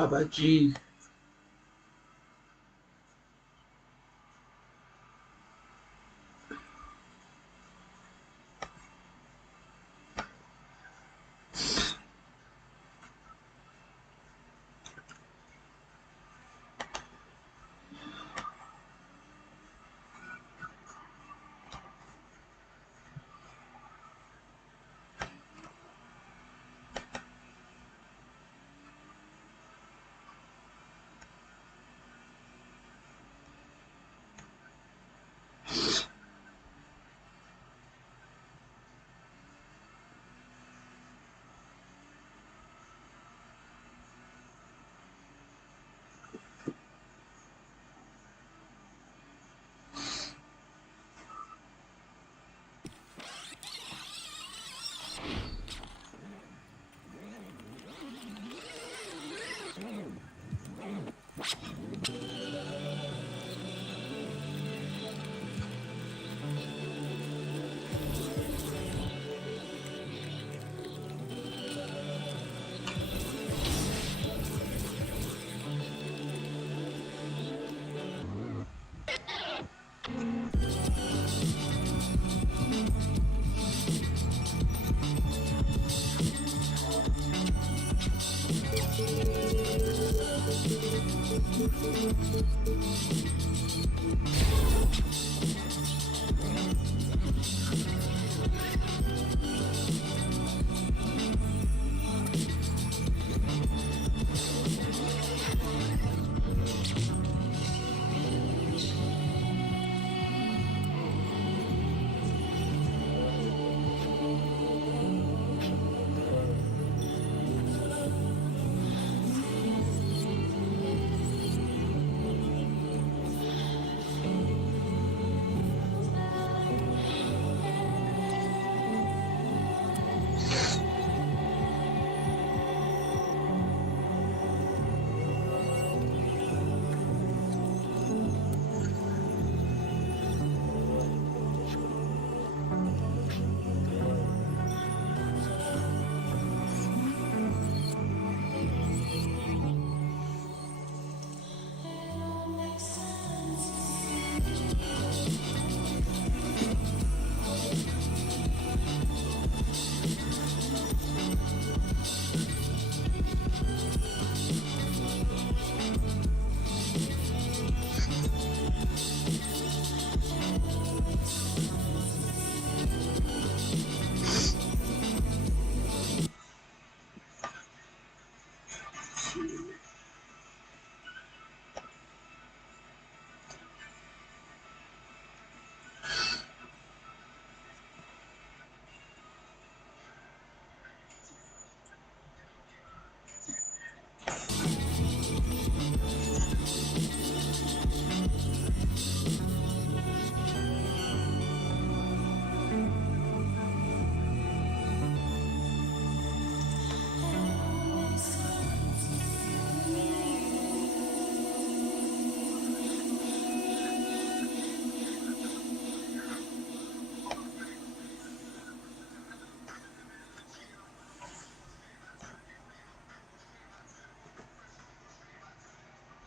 Papa G.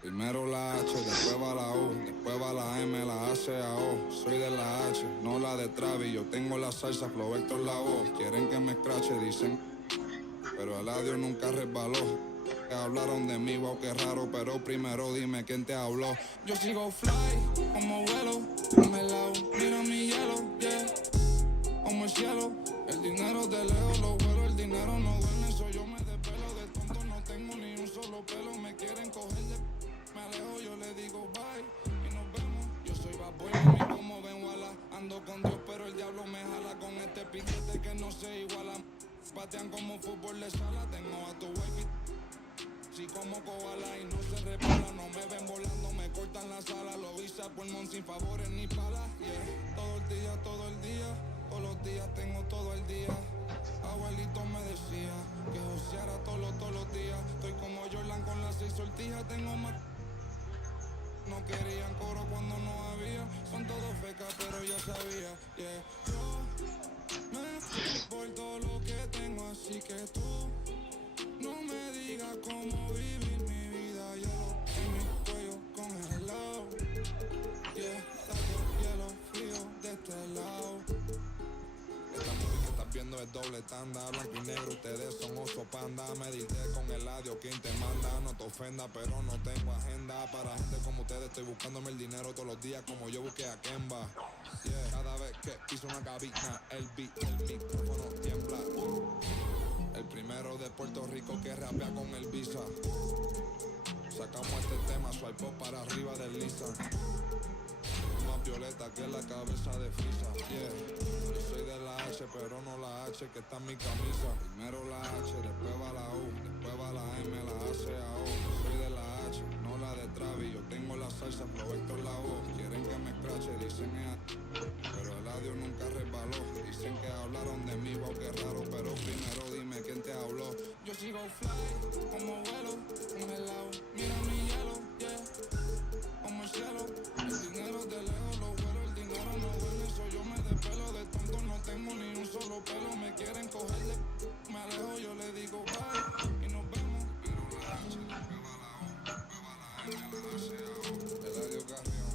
Primero la H, después va la U, después va la M, la A, C, A, O. Soy de la H, no la de Travis. Yo tengo la salsa, Flow Héctor la voz. Quieren que me escrache, dicen, pero el audio nunca resbaló. Hablaron de mí, wow, qué raro, pero primero dime quién te habló. Yo sigo fly, como vuelo, dame lado, mira mi hielo, yeah, como el cielo. El dinero de lejos, lo vuelo, el dinero no duerme, eso yo me despelo. De tonto no tengo ni un solo pelo, me quieren coger de me alejo, yo le digo bye y nos vemos. Yo soy bad boy, mami, como ven, wala. Ando con Dios, pero el diablo me jala con este piquete que no se iguala. Patean como fútbol de sala, tengo a tu wifi. Si como koala y no se repala, no me ven volando, me cortan la sala. Lo hice a pulmón sin favores ni palas, yeah. Todo el día, todos los días tengo todo el día. Abuelito me decía que joseara todos los días. Estoy como Jordan con las 6 sortijas, tengo más. No querían coro cuando no había. Son todos fecas, pero ya sabía, yeah. Yo me fui por todo lo que tengo, así que tú no me digas cómo vivir mi vida. Hablando de doble tanda, blanco y negro, ustedes son oso panda. Medité con el audio, quien te manda. No te ofenda, pero no tengo agenda. Para gente como ustedes estoy buscándome el dinero todos los días como yo busqué a Kemba. Yeah. Cada vez que piso una cabina, el beat del micrófono tiembla. El primero de Puerto Rico que rapea con el Visa. Sacamos este tema, swipe up para arriba del Lisa. Más violeta que la cabeza de Frisa. Yeah. Yo soy de la H, pero no la H que está en mi camisa. Primero la H, después va la U, después va la M, la A, C, A, O. Soy de la H, no la de Travis. Yo tengo la salsa, Slxppxry la voz. Quieren que me escrache, dicen pero el audio nunca resbaló. Dicen que hablaron de mí, wow, qué raro. Pero primero dime quién te habló. Yo sigo fly, como vuelo, congelado. Mira mi hielo, yeah, como el cielo. El dinero de lejos lo vuelo, el dinero no duele. Eso yo me despelo de tonto, no tengo ni un solo pelo. Me quieren coger de me alejo, yo le digo bye y nos vemos. Pero la H, después va la O, después va la M, la A, C, A, O. El audio Carrión.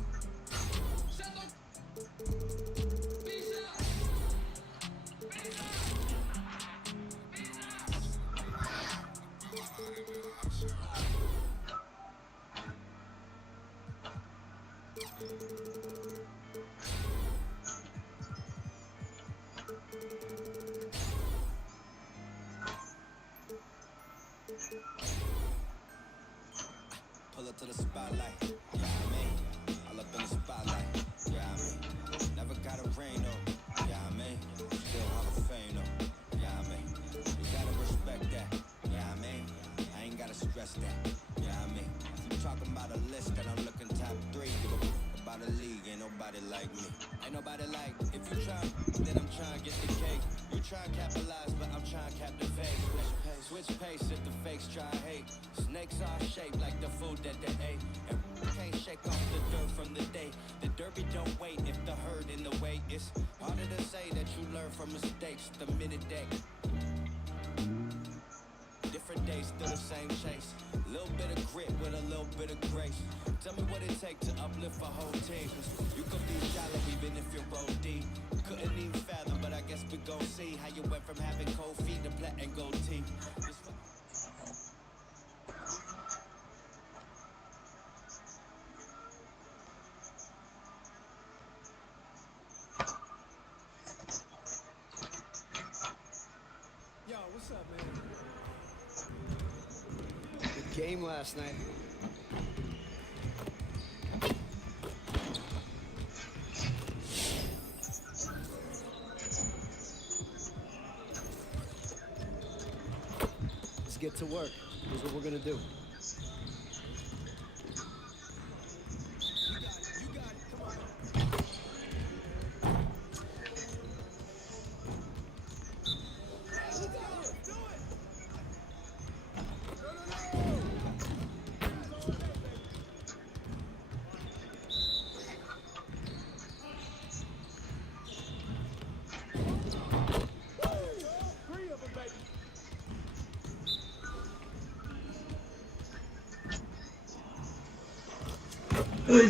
Pull up to the spotlight, yeah, I mean, all up in the spotlight, yeah, I mean, never got a rain, though, yeah, I mean, still Hall of Fame, though, yeah, I mean, you gotta respect that, yeah, I mean, I ain't gotta stress that, yeah, I mean, if you talking about a list that I'm looking top 3, about a league, ain't nobody like me, ain't nobody like, if you try, then I'm trying to get the cake, you try to capitalize, but I'm trying to cap the fake, switch pace if the fakes try to hate, snakes are shaped like the food that they ate, and can't shake off the dirt from the day, the derby don't wait if the herd in the way, it's harder to say that you learn from mistakes, the minute that different days, still the same chase. Little bit of grit with a little bit of grace. Tell me what it takes to uplift a whole team. You could be shallow even if you're roll deep. Couldn't even fathom, but I guess we gon' see how you went from having cold feet to black and gold teeth. Yo, what's up, man? Good game last night. Let's get to work. Here's what we're gonna do.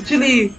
Chili.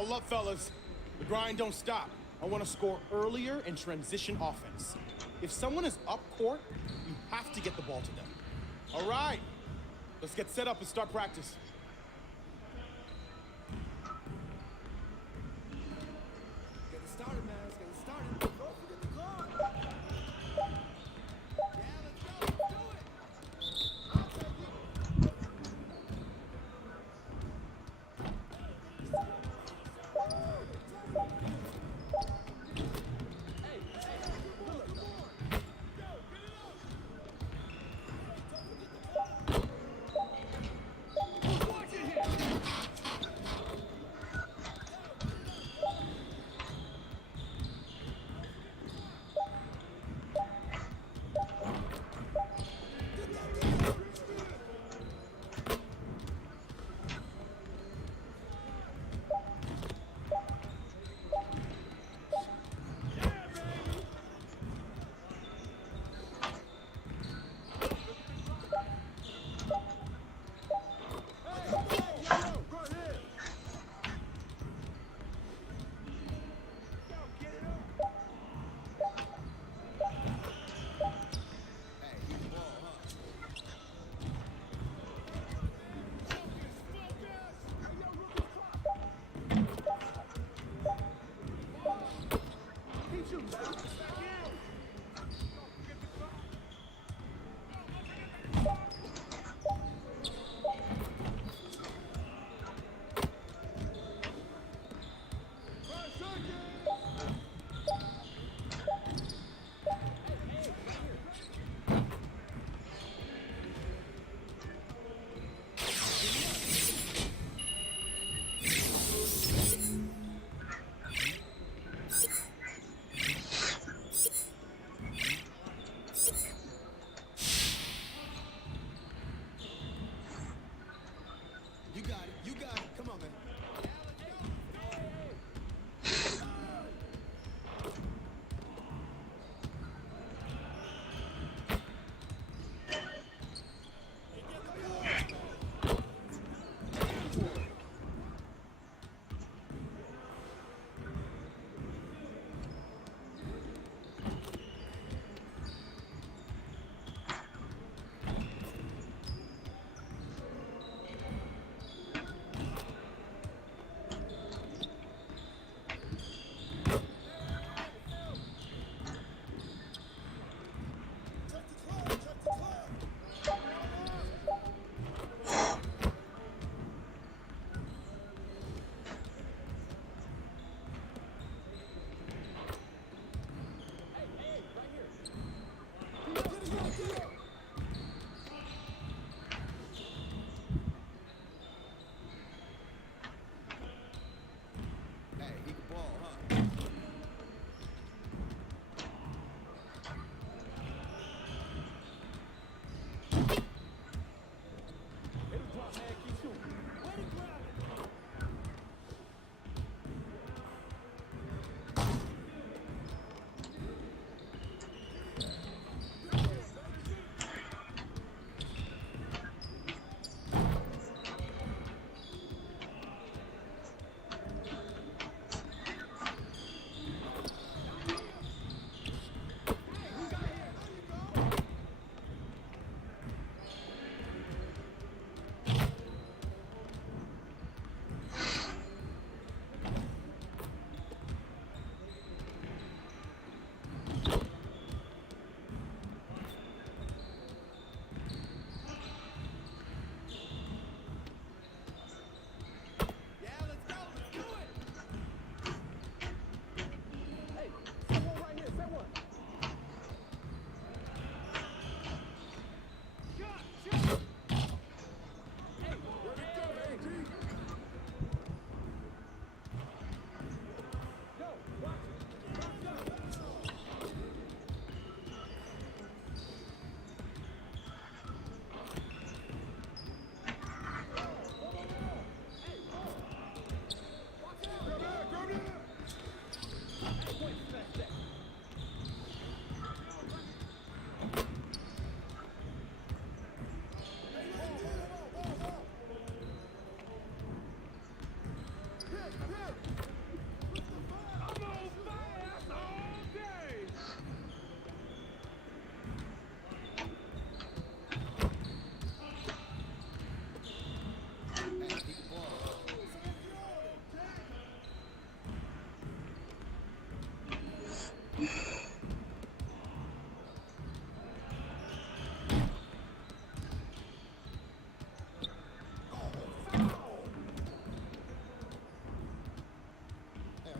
Hold up, fellas. The grind don't stop. I want to score earlier and transition offense. If someone is up court, you have to get the ball to them. All right, let's get set up and start practice. Get it started, man. Let's get it started. Don't forget the clock. Yeah, let's go. Do it. I'll take it.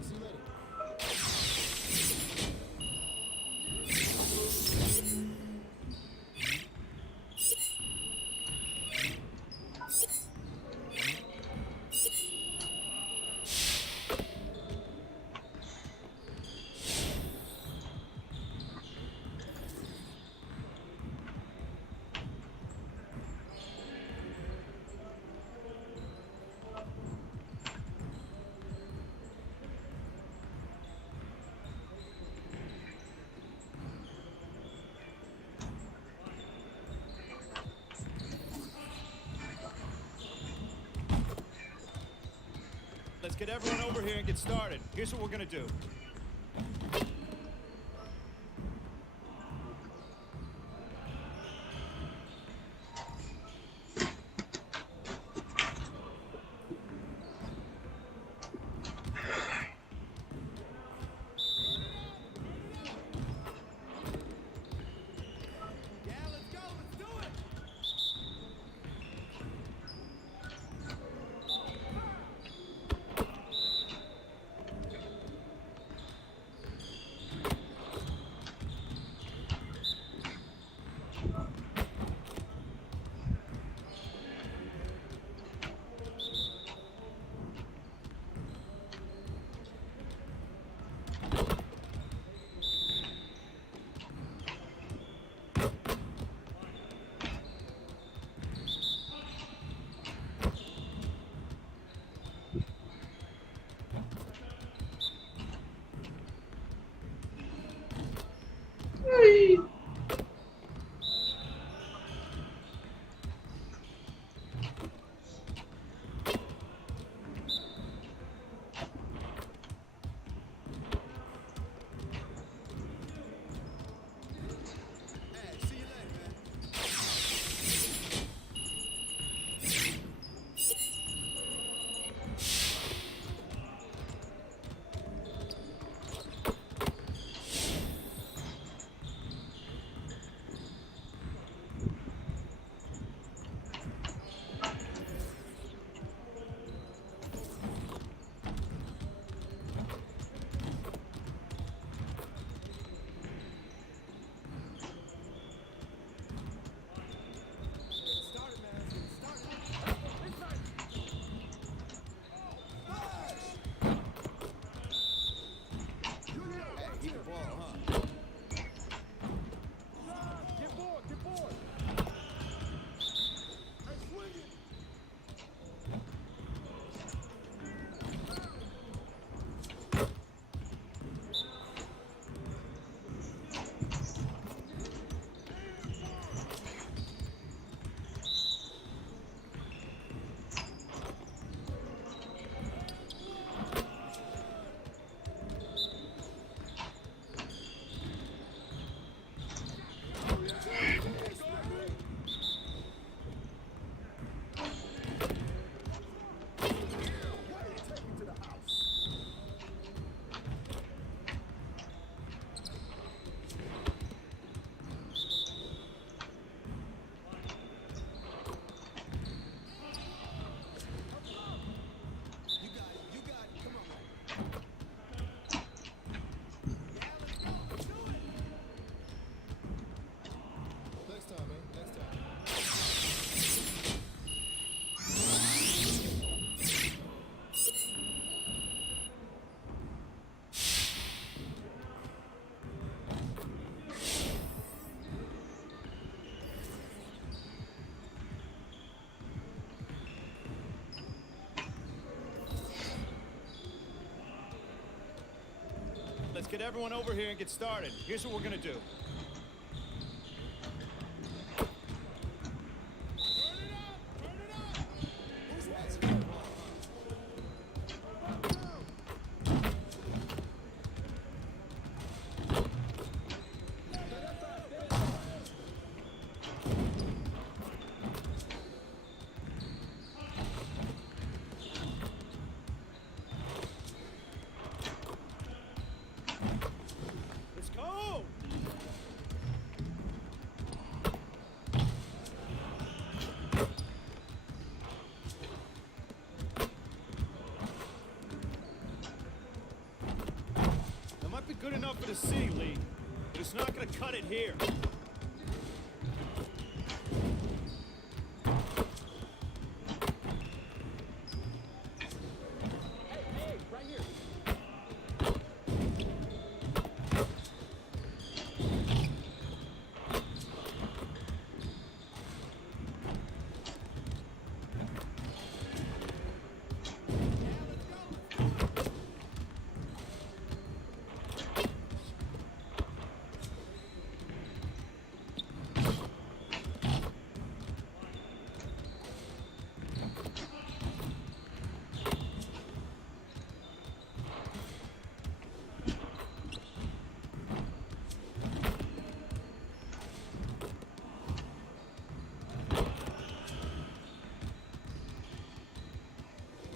See you later. Let's get everyone over here and get started. Here's what we're gonna do. Yeah, let's go. Let's do it. Hey, see you later, man. Get started, man. Get started. Inside. Hey, keep the ball, huh? Get board. Get board. Hey, swing it. You got it. You got it. Come on, man. Next time, man. Next time. Let's get everyone over here and get started. Here's what we're gonna do. Who's watching the ball, Let's go! enough for the city league, but it's not going to cut it here.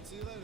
See you later.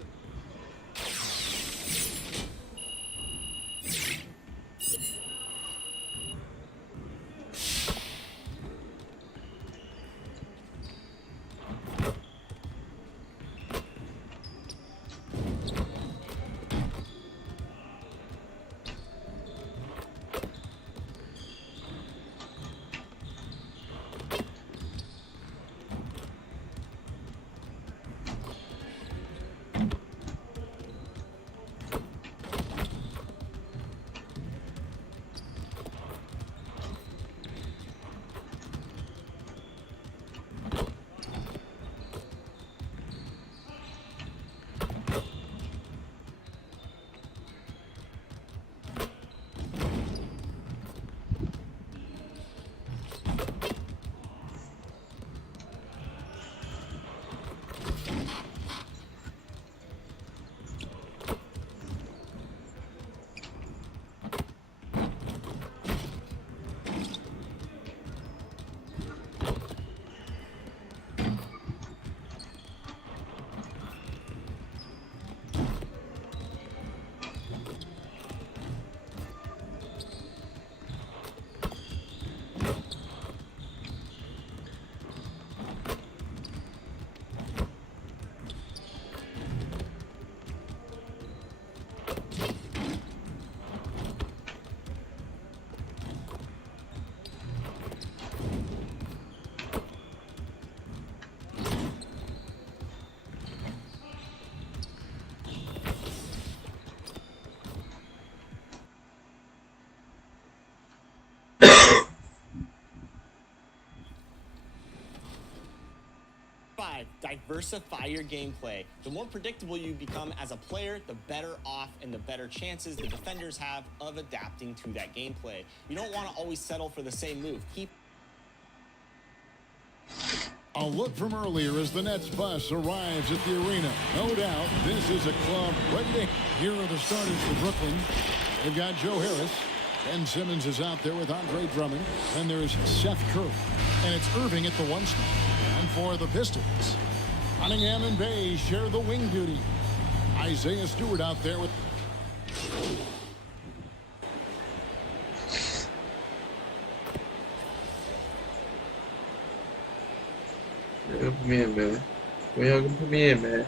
Diversify your gameplay. The more predictable you become as a player, the better off and the better chances the defenders have of adapting to that gameplay. You don't want to always settle for the same move. A look from earlier as the Nets bus arrives at the arena. No doubt, this is a club ready to... Here are the starters for Brooklyn. They've got Joe Harris. Ben Simmons is out there with Andre Drummond. Then there's Seth Curry. And it's Irving at the 1 spot. And for the Pistons, Cunningham and Bay share the wing duty. Isaiah Stewart out there with... Man, man. We are for me, man.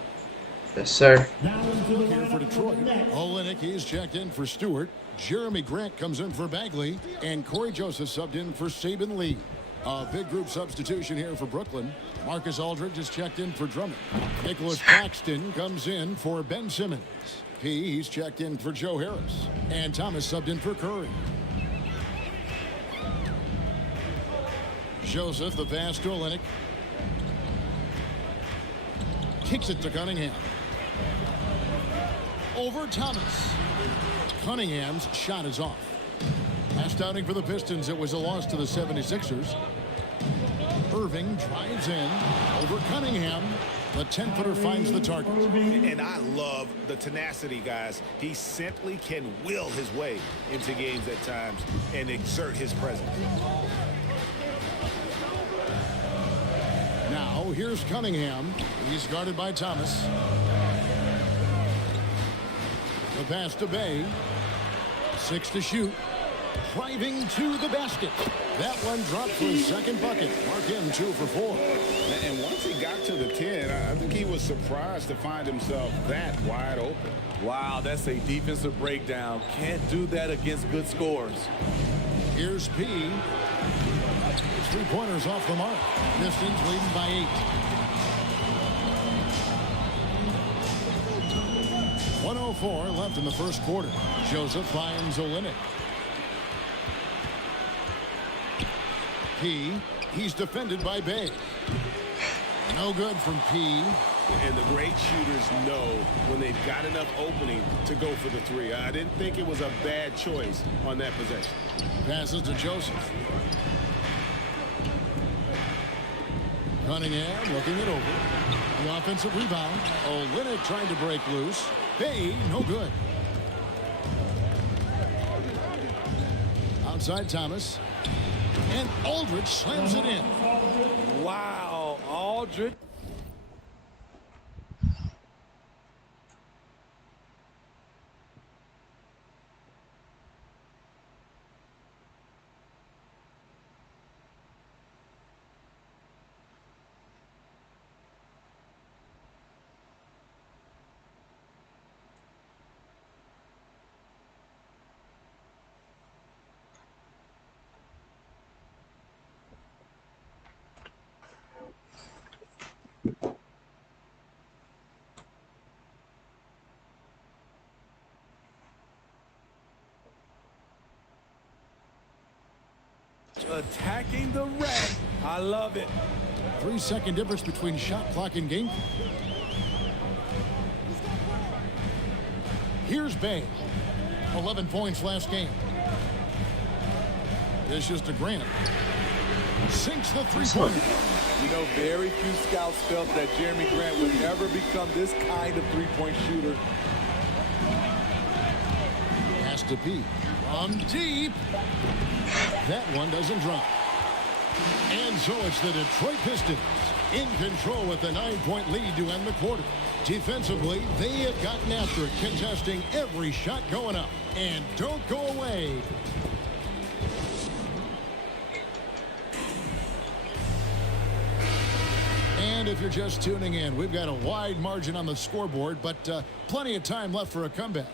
Yes, sir. Here for Detroit. Olenek is checked in for Stewart. Jeremy Grant comes in for Bagley. And Corey Joseph subbed in for Saban Lee. A big group substitution here for Brooklyn. Marcus Aldridge is checked in for Drummond. Nicholas Paxton comes in for Ben Simmons. He's checked in for Joe Harris. And Thomas subbed in for Curry. Joseph, the pass to Olenek. Kicks it to Cunningham. Over Thomas. Cunningham's shot is off. Last outing for the Pistons, it was a loss to the 76ers. Irving drives in over Cunningham. The 10-footer finds the target. And I love the tenacity, guys. He simply can will his way into games at times and exert his presence. Now, here's Cunningham. He's guarded by Thomas. The pass to Bay. 6 to shoot. driving to the basket. That one dropped for his second bucket. Mark him 2 for 4. And once he got to the 10, I think he was surprised to find himself that wide open. Wow, that's a defensive breakdown. Can't do that against good scores. Here's P. His 3-pointers off the mark. Pistons leading by 8. 1:04 left in the first quarter. Joseph finds Olynyk. P. He's defended by Bay. No good from P. And the great shooters know when they've got enough opening to go for the 3. I didn't think it was a bad choice on that possession. Passes to Joseph. Cunningham looking it over. The offensive rebound. Olynyk trying to break loose. Bay, no good. Outside Thomas. And Aldridge slams it in. Wow, Aldridge. Attacking the rack. I love it. 3-second difference between shot clock and game. Here's Bay. 11 points last game. This is to Grant. Sinks the 3-pointer. You know, very few scouts felt that Jeremy Grant would ever become this kind of 3-point shooter. Pass to P. From deep. That one doesn't drop. And so it's the Detroit Pistons in control with the 9-point lead to end the quarter. Defensively, they have gotten after it, contesting every shot going up. And don't go away. And if you're just tuning in, we've got a wide margin on the scoreboard, but plenty of time left for a comeback.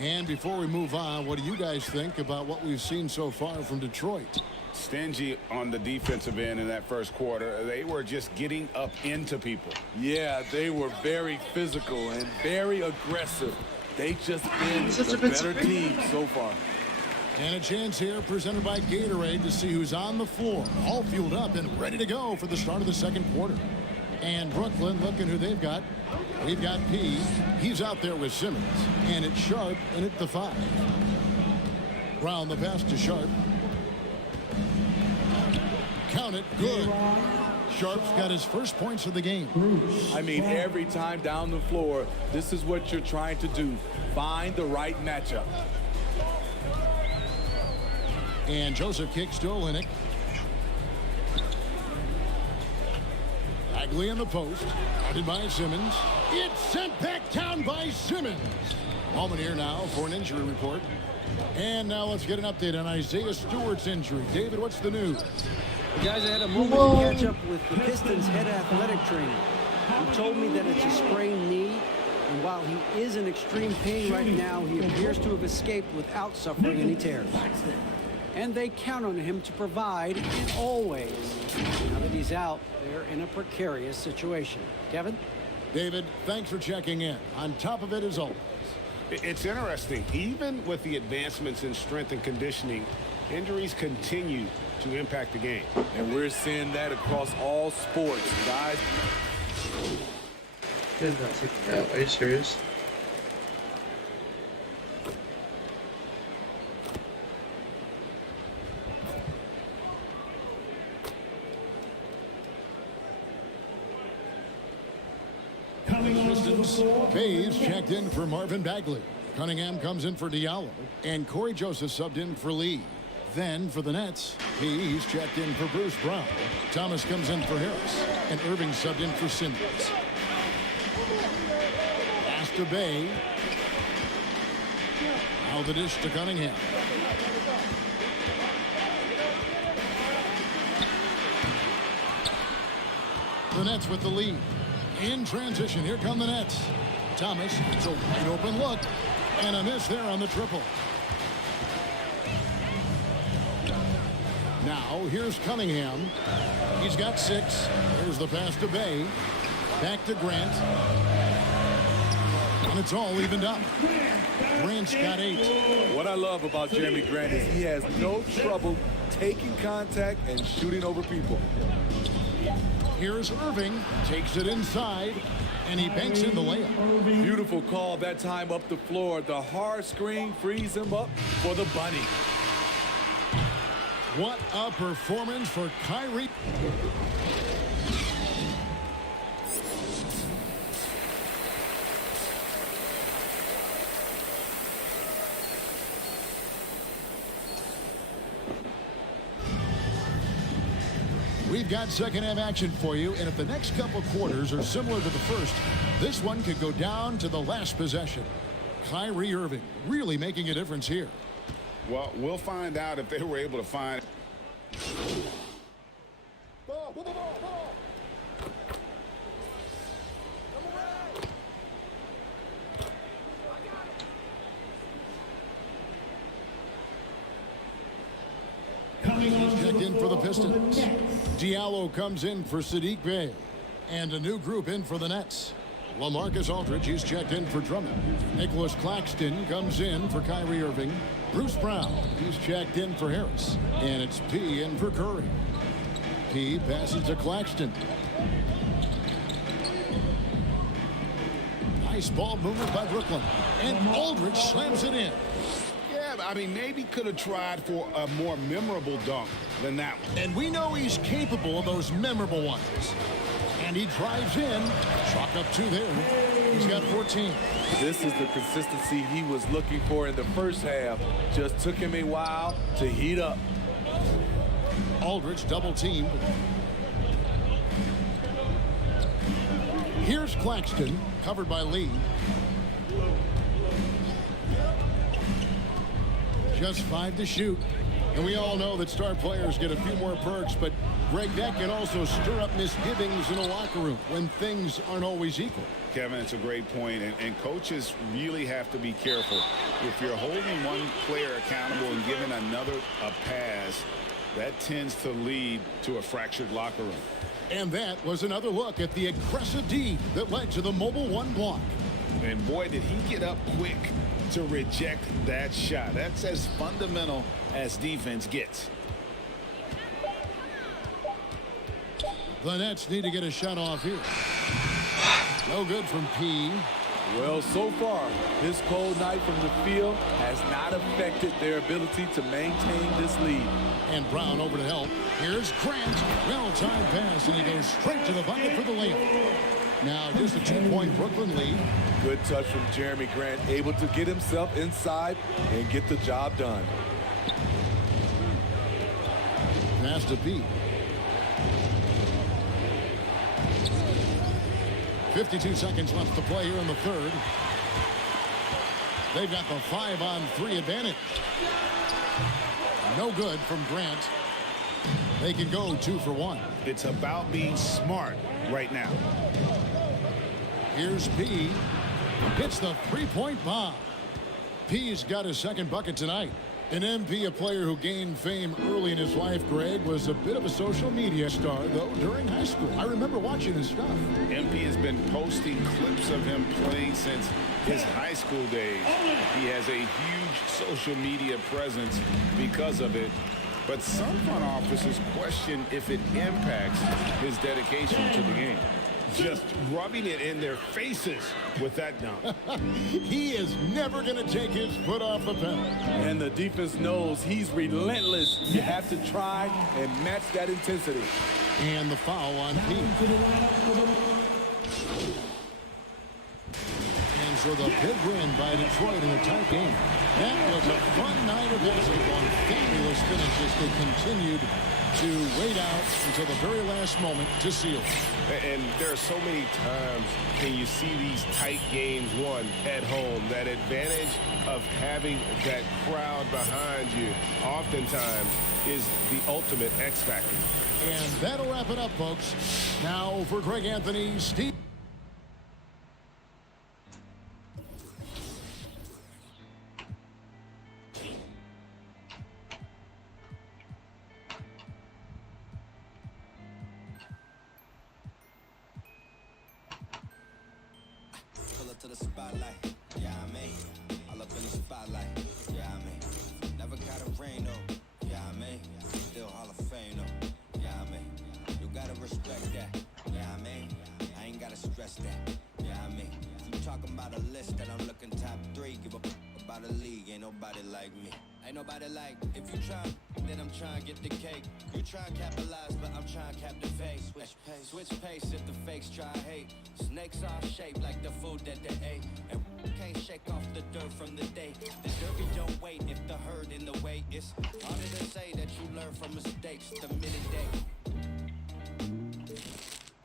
And before we move on, what do you guys think about what we've seen so far from Detroit? Stingy on the defensive end in that first quarter. They were just getting up into people. Yeah, they were very physical and very aggressive. They just been the better team so far. And a chance here presented by Gatorade to see who's on the floor, all fueled up and ready to go for the start of the second quarter. And Brooklyn, looking who they've got. We've got P. He's out there with Simmons. And it's Sharp in at the 5. Brown the pass to Sharp. Count it. Good. Sharp's got his first points of the game. I mean, every time down the floor, this is what you're trying to do. Find the right matchup. And Joseph kicks to Olynyk. Bagley in the post. Guarded by Simmons. It's sent back down by Simmons. Moment here now for an injury report. And now let's get an update on Isaiah Stewart's injury. David, what's the news? Guys, I had a moment to catch up with the Pistons head athletic trainer. He told me that it's a sprained knee, and while he is in extreme pain right now, he appears to have escaped without suffering any tears. And they count on him to provide in all ways. Now that he's out, they're in a precarious situation. Kevin? David, thanks for checking in. On top of it as always. It's interesting. Even with the advancements in strength and conditioning, injuries continue to impact the game. And we're seeing that across all sports, guys. You're not taking that. Are you serious? Bays checked in for Marvin Bagley. Cunningham comes in for Diallo. And Corey Joseph subbed in for Lee. Then for the Nets, he's checked in for Bruce Brown. Thomas comes in for Harris. And Irving subbed in for Simmons. Pass to Bay. Now the dish to Cunningham. Nets with the lead. In transition, here come the Nets. Thomas, it's a wide open look. And a miss there on the triple. Now, here's Cunningham. He's got 6. Here's the pass to Bay. Back to Grant. And it's all evened up. Grant's got 8. What I love about Jeremy Grant is he has no trouble taking contact and shooting over people. Here's Irving. Takes it inside. And he banks in the layup. Beautiful call that time up the floor. The hard screen frees him up for the bunny. What a performance for Kyrie. We've got second half action for you, and if the next couple quarters are similar to the first, this one could go down to the last possession. Kyrie Irving really making a difference here. Well, we'll find out if they were able to find. He's checked in for the Pistons. Diallo comes in for Sadiq Bey. And a new group in for the Nets. LaMarcus Aldridge, he's checked in for Drummond. Nicholas Claxton comes in for Kyrie Irving. Bruce Brown, he's checked in for Harris. And it's P in for Curry. P passes to Claxton. Nice ball movement by Brooklyn. And Aldridge slams it in. Yeah, I mean, maybe could have tried for a more memorable dunk than that one. And we know he's capable of those memorable ones. And he drives in. Chalk up 2 there. He's got 14. This is the consistency he was looking for in the first half. Just took him a while to heat up. Aldridge double teamed. Here's Claxton, covered by Lee. Just 5 to shoot. And we all know that star players get a few more perks, but Greg, that can also stir up misgivings in a locker room when things aren't always equal. Kevin, it's a great point, and coaches really have to be careful. If you're holding one player accountable and giving another a pass, that tends to lead to a fractured locker room. And that was another look at the aggressive D that led to the mobile 1 block. And boy, did he get up quick to reject that shot. That's as fundamental as defense gets. The Nets need to get a shot off here. No good from P. Well, so far, this cold night from the field has not affected their ability to maintain this lead. And Brown over to help. Here's Grant. Well-timed pass, and he goes straight to the bucket for the layup. Now just a 2-point Brooklyn lead. Good touch from Jeremy Grant, able to get himself inside and get the job done. Pass to P. 52 seconds left to play here in the third. They've got the 5-on-3 advantage. No good from Grant. They can go 2 for 1. It's about being smart right now. Here's P. Hits the 3-point bomb. P's got his second bucket tonight. An MP, a player who gained fame early in his life, Greg, was a bit of a social media star, though, during high school. I remember watching his stuff. MP has been posting clips of him playing since his high school days. He has a huge social media presence because of it. But some front offices question if it impacts his dedication to the game. Just rubbing it in their faces with that dunk. He is never going to take his foot off the pedal. And the defense knows he's relentless. You have to try and match that intensity. And the foul on P. And so the big win by Detroit in a tight game. That was a fun night of basketball. Fabulous finish as they continued to wait out until the very last moment to seal. And there are so many times when you see these tight games won at home, that advantage of having that crowd behind you oftentimes is the ultimate X factor. And that'll wrap it up, folks. Now for Greg Anthony, Steve. Pull up to the spotlight, yeah, I mean, all up in the spotlight, yeah, I mean, never got a ring, though, yeah, I mean, still Hall of Fame, though, yeah, I mean, you gotta respect that, yeah, I mean, I ain't gotta stress that, yeah, I mean, you talking about a list that I'm looking top 3, give a about a league, ain't nobody like me. Ain't nobody like, if you try, then I'm trying to get the cake. You try and capitalize, but I'm trying to captivate. Switch pace if the fakes try hate. Snakes are shaped like the food that they ate. And can't shake off the dirt from the day. The derby don't wait if the herd in the way. It's harder to say that you learn from mistakes the minute they.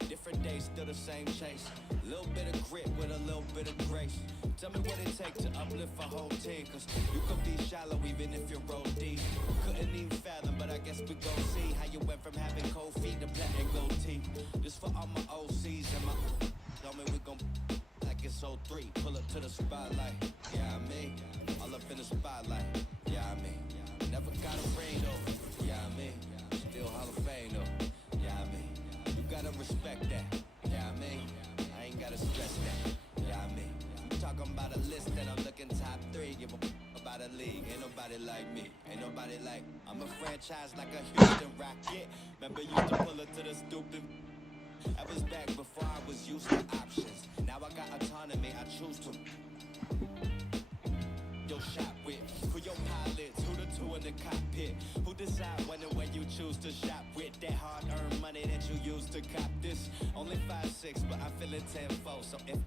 Different days, still the same chase. Little bit of grit with a little bit of grace. Tell me what it takes to uplift a whole team. Cause you could be shallow even if you roll deep. Couldn't even fathom, but I guess we gon' see how you went from having cold feet to platinum gold teeth. This for all my OCs and my. Tell me we gon' like it's 03. Pull up to the spotlight. Yeah, I mean, all up in the spotlight. Yeah, I mean, never got a ring though. Yeah, I mean, still Hall of Fame though. Yeah, I mean, you gotta respect that. Yeah, I mean, I ain't gotta stress that. Yeah, I mean, I'm talking about a list that I'm looking top 3. Give a about a league. Ain't nobody like me. Ain't nobody like. I'm a franchise like a Houston Rocket. Remember used to pull it to the stupid. I was back before I was used to options. Now I got autonomy. I choose to. Yo, shot with who your pilots, who the two in the cockpit, who decide when and when you choose to shop with that hard-earned money that you use to cop this. Only 5'6", but I'm feeling 10-4. So if